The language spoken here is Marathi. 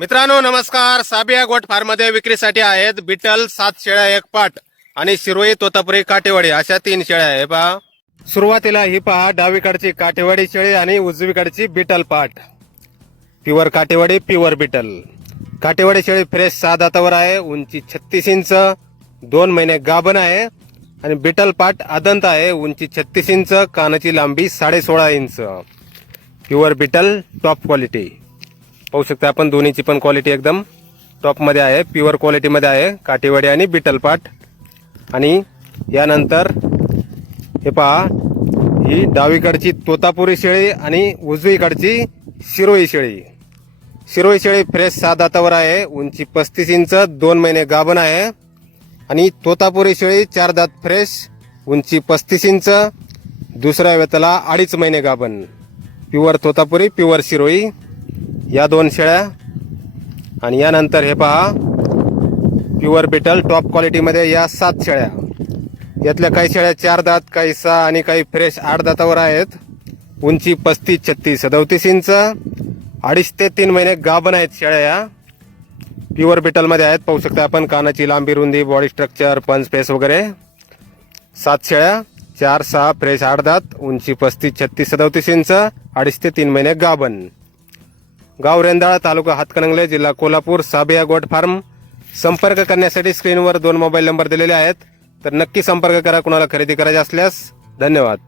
मित्रांनो नमस्कार. साबिया गोट फार्ममध्ये विक्रीसाठी आहेत बिटल सात शेळ्या एक पाट आणि शिरोई तोतापुरी काटेवाडी. अशा तीन शेळ्या आहे पहा. सुरुवातीला ही पहा डावीकडची काटेवाडी शेळी आणि उजवीकडची बिटल पाट. Pure Katewadi pure Beetal. Katewadi शेळी फ्रेश सहा दातावर आहे उंची छत्तीस इंच दोन महिने गाभण आहे आणि बिटल पाट आदंत आहे उंची छत्तीस इंच कानाची लांबी साडे सोळा inch. Pure Beetal top quality पाहू शकता आपण दोन्हीची पण क्वालिटी एकदम टॉपमध्ये आहे प्युअर क्वालिटीमध्ये आहे काटेवाडी आणि बिटलपाट आणि यानंतर हे पहा ही डावीकडची तोतापुरी शेळी आणि उजवीकडची शिरोई शेळी. शिरोई शेळी फ्रेश सहा दातावर आहे उंची पस्तीस इंच दोन महिने गाभण आहे. आणि तोतापुरी शेळी चार दात फ्रेश उंची पस्तीस इंच दुसऱ्या वेताला अडीच महिने गाभण. प्युअर तोतापुरी प्युअर शिरोई या दोन शेळ्या. आणि यानंतर हे पहा प्युअर बिटल टॉप क्वालिटीमध्ये या सात शेळ्या. यातल्या काही शेळ्या चार दात काही सहा आणि काही फ्रेश आठ दातावर आहेत. उंची पस्तीस छत्तीस सदोतीस इंच. अडीच ते तीन महिने गाभण आहेत शेळ्या या. प्युअर बिटलमध्ये आहेत पाहू शकता आपण कानाची लांबी रुंदी बॉडी स्ट्रक्चर पंच पेस वगैरे. सात शेळ्या चार सहा फ्रेश आठ दात उंची पस्तीस छत्तीस सदोतीस इंच अडीच ते तीन महिने गाभण. गाव रेंदाळा तालुका हातकणंगले जिल्हा कोल्हापूर साबिया गोट फार्म. संपर्क करण्यासाठी स्क्रीनवर दोन मोबाईल नंबर दिलेले आहेत. तर नक्की संपर्क करा कुणाला खरेदी करायचे असल्यास. धन्यवाद.